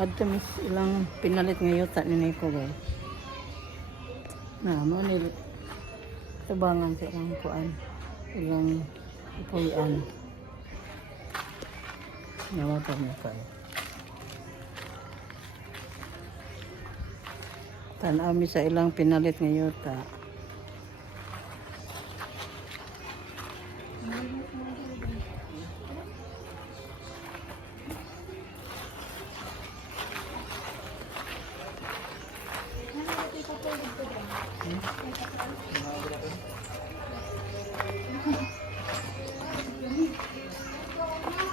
Adto mis ilang pinalit nga yuta ni Nico guys. Na mo ni tubangan sa ilang kuan. Ilang ipuyan. Nawa pa mo ka. Tanaw mi sa ilang pinalit nga yuta.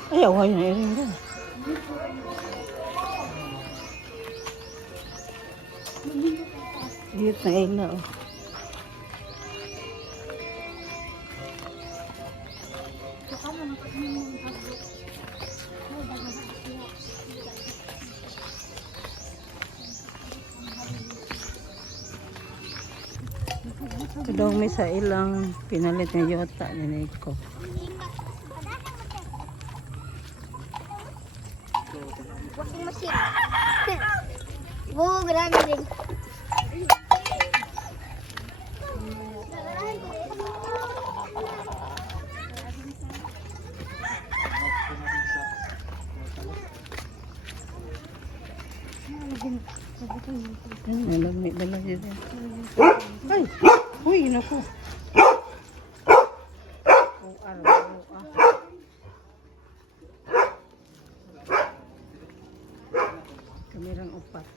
Ayaw, ayaw na rin ba? Diyot na ila oh. Tudong may sa ilang pinalit ng yota ni Nico. Washing machine. Wow, grabe din. May dala dito. Ay! Uy, naku. Kamerang upat.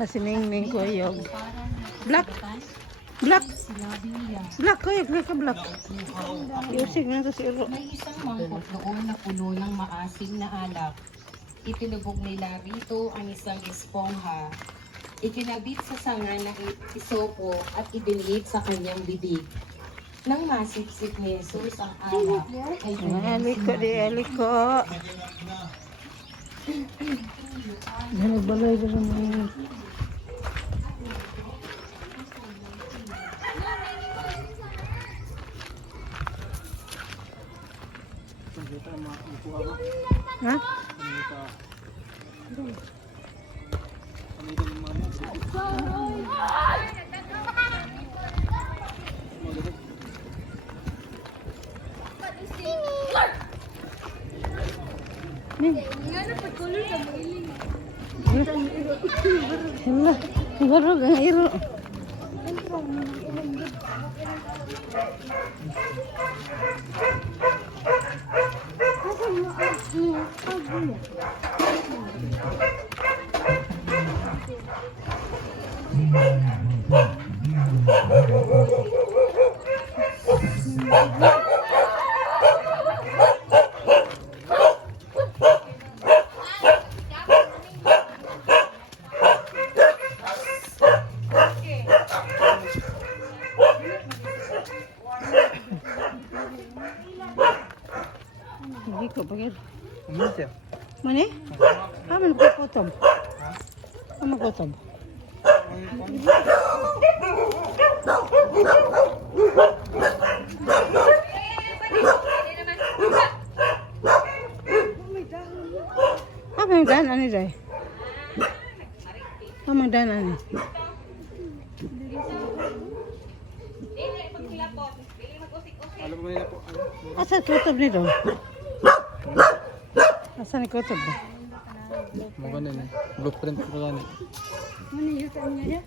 Masining-ning ko yung black. Black. Black ko yung black. Yusig na ito si Iro. May isang mangkok doon na puno ng maasim na alak. Itinubog nila rito ang isang espongha. Ikinabit sa sanga ng isopo at ibinigit sa kanyang bibig. Nang masipsip ni Jesus ang alak, ay Aliko di aliko. Nagbalay ko sa mga. Ha? Hala, siguro ang iro. Hindi ko bagay. Mani? Aman ko potom. Aman ko potom. Apa yang dan ani dai? Apa dan ani? Asa tutup nito? Asa ni tutup ba? Maganda ni blueprint ko gani. Ano yung kanya niya?